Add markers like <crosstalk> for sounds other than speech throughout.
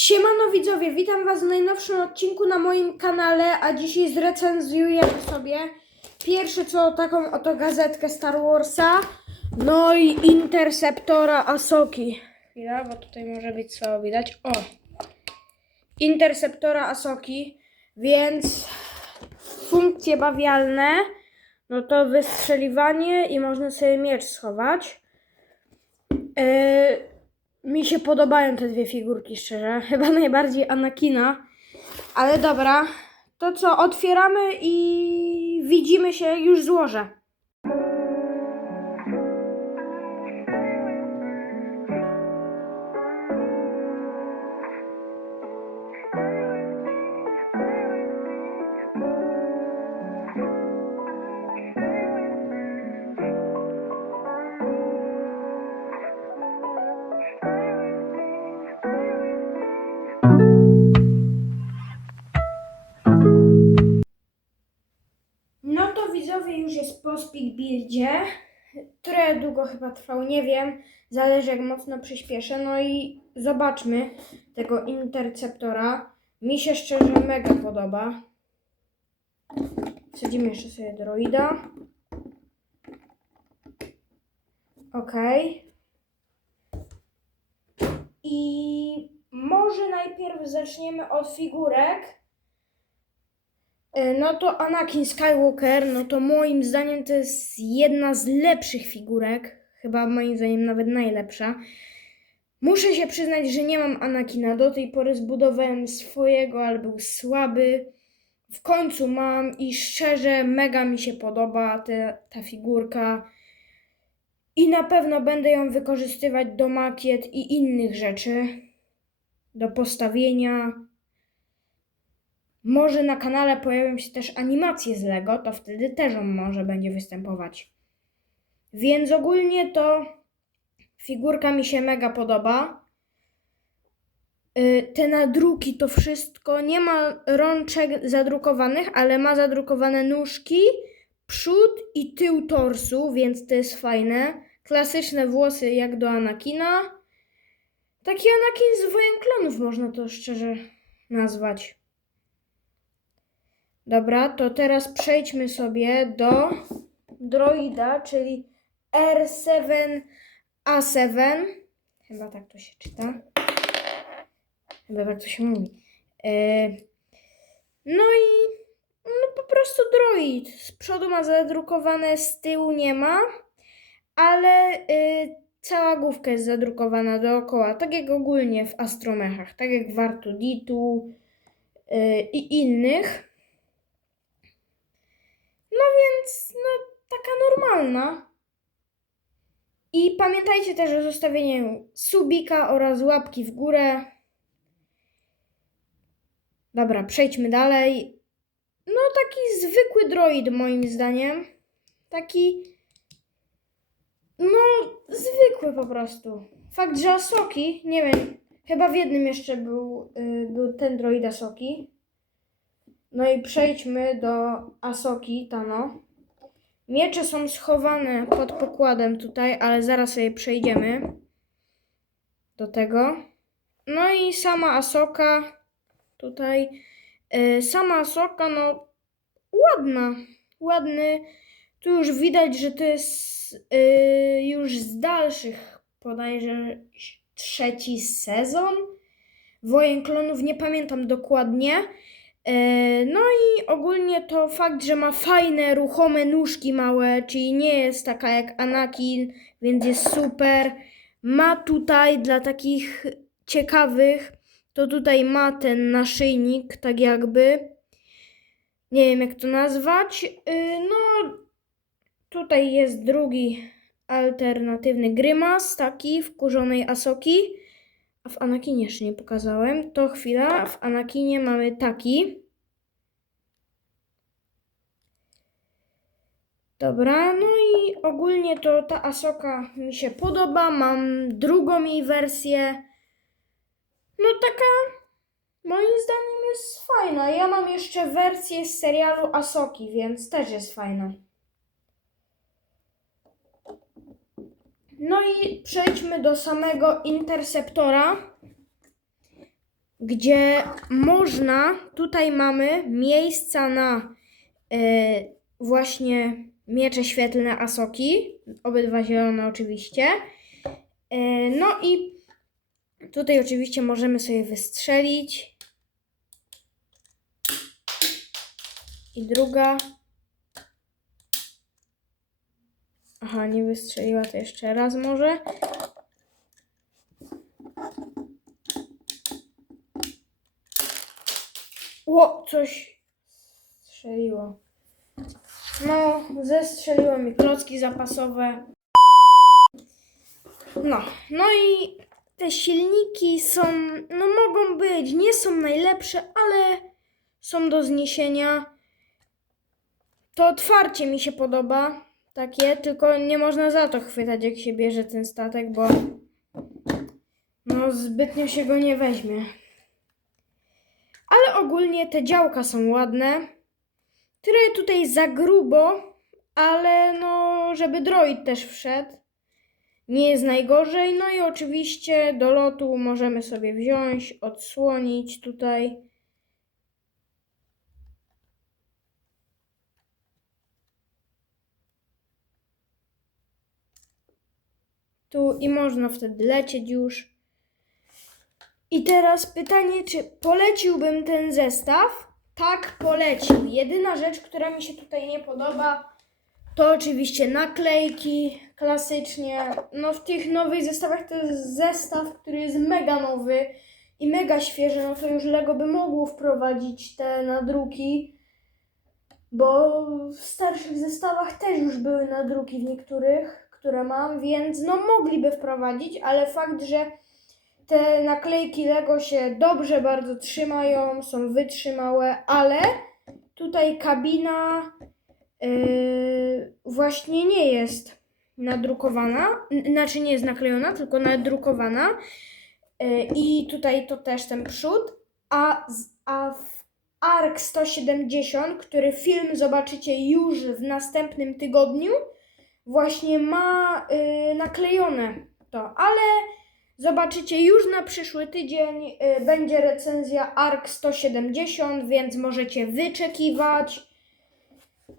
Siemano widzowie, witam was w najnowszym odcinku na moim kanale, a dzisiaj zrecenzujemy sobie pierwsze co taką oto gazetkę Star Warsa, no i Interceptora Asoki. Chwila, bo tutaj może być co widać. O! Interceptora Asoki, więc funkcje bawialne, no to wystrzeliwanie i można sobie miecz schować. Yy, mi się podobają te dwie figurki, szczerze. <laughs> Chyba najbardziej Anakina. Ale dobra, to co, otwieramy i widzimy się, już złożę. No jest po speed buildzie. Trochę długo chyba trwał, nie wiem. Zależy jak mocno przyspieszę. No i zobaczmy tego interceptora. Mi się szczerze mega podoba. Wsadzimy jeszcze sobie droida. Ok. I może najpierw zaczniemy od figurek. E, No to Anakin Skywalker, no to moim zdaniem to jest jedna z lepszych figurek. Chyba moim zdaniem nawet najlepsza. Muszę się przyznać, że nie mam Anakina. Do tej pory zbudowałem swojego, ale był słaby. W końcu mam i szczerze mega mi się podoba te, ta figurka. I na pewno będę ją wykorzystywać do makiet i innych rzeczy. Do postawienia. Może na kanale pojawią się też animacje z Lego, to wtedy też on może będzie występować. Więc ogólnie to figurka mi się mega podoba. Y, Te nadruki to wszystko. Nie ma rączek zadrukowanych, ale ma zadrukowane nóżki, przód i tył torsu, więc to jest fajne. Klasyczne włosy jak do Anakina. Taki Anakin z wojen klonów można to szczerze nazwać. Dobra, to teraz przejdźmy sobie do droida, czyli R7A7. Chyba tak to się czyta. Chyba tak to się mówi. E, no i no po prostu droid. Z przodu ma zadrukowane, z tyłu nie ma, ale y, cała główka jest zadrukowana dookoła, tak jak ogólnie w astromechach, tak jak w Artuditu y, i innych. No więc, no, taka normalna. I pamiętajcie też o zostawieniu subika oraz łapki w górę. Dobra, przejdźmy dalej. No, taki zwykły droid, moim zdaniem. Taki. No, zwykły po prostu. Fakt, że Asoki, nie wiem, chyba w jednym jeszcze był, y, był ten droid Asoki. No i przejdźmy do Asoki Tano. Miecze są schowane pod pokładem tutaj, ale zaraz sobie przejdziemy do tego. No i sama Asoka tutaj. Yy, sama Asoka, no ładna, ładny. Tu już widać, że to jest yy, już z dalszych, bodajże trzeci sezon. Wojen Klonów, nie pamiętam dokładnie. E, No i ogólnie to fakt, że ma fajne, ruchome nóżki małe, czyli nie jest taka jak Anakin, więc jest super. Ma tutaj dla takich ciekawych, to tutaj ma ten naszyjnik, tak jakby. Nie wiem jak to nazwać. Y, No, tutaj jest drugi alternatywny grymas, taki wkurzonej Asoki. A w Anakinie jeszcze nie pokazałem. To chwila. W Anakinie mamy taki. Dobra, no i ogólnie to ta Asoka mi się podoba. Mam drugą jej wersję. No taka moim zdaniem jest fajna. Ja mam jeszcze wersję z serialu Asoki, więc też jest fajna. No i przejdźmy do samego Interceptora. gdzie można, tutaj mamy miejsca na e, właśnie miecze świetlne Asoki, obydwa zielone oczywiście. E, no i tutaj oczywiście możemy sobie wystrzelić. I druga. Aha, nie wystrzeliła to jeszcze raz może. Ło, coś strzeliło. No, zestrzeliło mi klocki zapasowe. No, no i te silniki są, no mogą być, nie są najlepsze, ale są do zniesienia. To otwarcie mi się podoba, takie, tylko nie można za to chwytać, jak się bierze ten statek, bo no zbytnio się go nie weźmie. Ale ogólnie te działka są ładne. Tyle tutaj za grubo, ale no, żeby droid też wszedł. Nie jest najgorzej. No i oczywiście do lotu możemy sobie wziąć, odsłonić tutaj. Tu i można wtedy lecieć już. I teraz pytanie, czy poleciłbym ten zestaw? Tak, polecił. Jedyna rzecz, która mi się tutaj nie podoba, to oczywiście naklejki, klasycznie. No w tych nowych zestawach to jest zestaw, który jest mega nowy i mega świeży, no to już Lego by mogło wprowadzić te nadruki, bo w starszych zestawach też już były nadruki w niektórych, które mam, więc no mogliby wprowadzić, ale fakt, że te naklejki Lego się dobrze bardzo trzymają, są wytrzymałe, ale tutaj kabina yy, właśnie nie jest nadrukowana, znaczy nie jest naklejona, tylko nadrukowana. Yy, I tutaj to też ten przód, a, a w ARK 170, który film zobaczycie już w następnym tygodniu, właśnie ma yy, naklejone to, ale Zobaczycie już na przyszły tydzień y, będzie recenzja ARK 170, więc możecie wyczekiwać.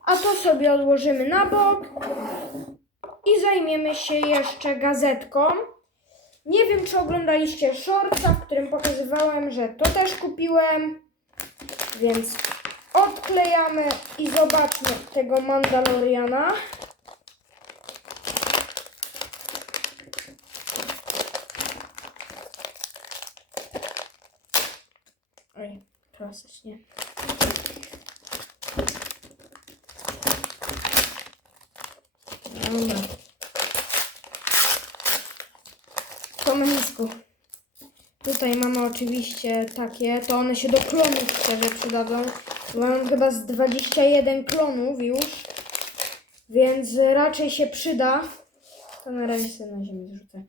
A to sobie odłożymy na bok i zajmiemy się jeszcze gazetką. Nie wiem, czy oglądaliście shortsa, w którym pokazywałem, że to też kupiłem. Więc odklejamy i zobaczmy tego Mandaloriana. Oj, klasycznie. Dobra. Po menisku. Tutaj mamy oczywiście takie, to one się do klonów szczerze przydadzą. Mam chyba z 21 klonów już, więc raczej się przyda. To na razie na ziemię zrzucę.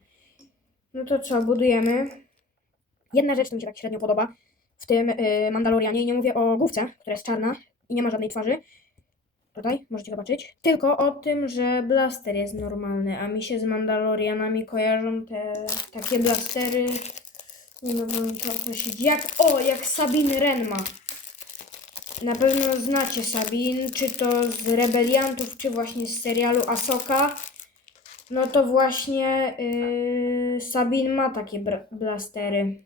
No to co, budujemy. Jedna rzecz, co mi się tak średnio podoba w tym y, Mandalorianie, i nie mówię o główce, która jest czarna i nie ma żadnej twarzy. Tutaj możecie zobaczyć. Tylko o tym, że blaster jest normalny, a mi się z Mandalorianami kojarzą te takie blastery. Nie mogę to określić. Jak, o, jak Sabin Renma. Na pewno znacie Sabin, czy to z Rebeliantów, czy właśnie z serialu Asoka. No to właśnie yy, Sabin ma takie blastery.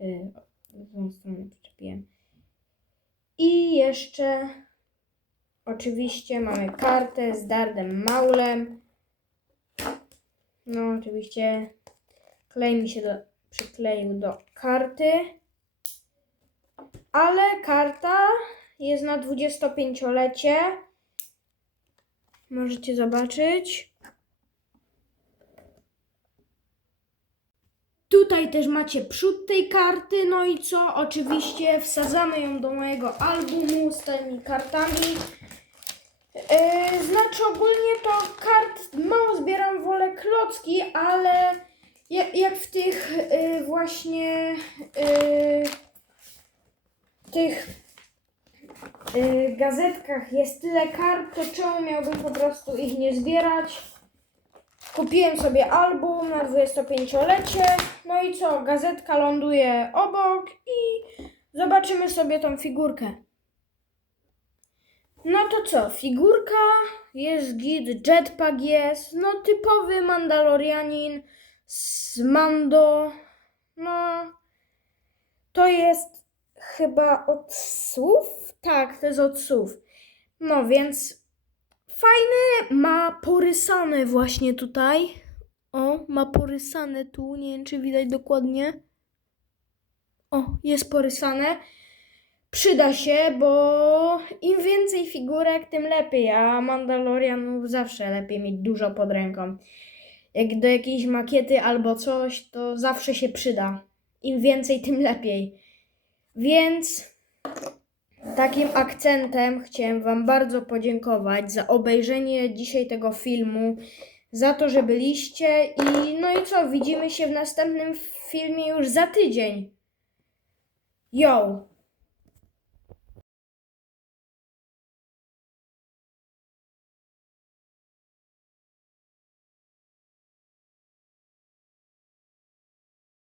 Yy, w tą stronę przyczepiłem. I jeszcze oczywiście mamy kartę z Dardem Maulem. No oczywiście klej mi się do, przykleił do karty. Ale karta jest na 25-lecie. Możecie zobaczyć. Tutaj też macie przód tej karty, no i co? Oczywiście wsadzamy ją do mojego albumu z tymi kartami. Yy, znaczy ogólnie to kart mało zbieram, wolę klocki, ale jak, jak w tych yy, właśnie yy, tych yy, gazetkach jest tyle kart, to czemu miałbym po prostu ich nie zbierać? Kupiłem sobie album na 25-lecie. No i co? Gazetka ląduje obok i zobaczymy sobie tą figurkę. No to co? Figurka jest git, jetpack jest, no typowy Mandalorianin z Mando. No to jest chyba od słów? Tak, to jest od słów. No więc fajny, ma porysane właśnie tutaj. O, ma porysane tu, nie wiem czy widać dokładnie. O, jest porysane. Przyda się, bo im więcej figurek, tym lepiej, a Mandalorianów zawsze lepiej mieć dużo pod ręką. Jak do jakiejś makiety albo coś, to zawsze się przyda. Im więcej, tym lepiej. Więc takim akcentem chciałem Wam bardzo podziękować za obejrzenie dzisiaj tego filmu, za to, że byliście i no i co, widzimy się w następnym filmie już za tydzień. Yo!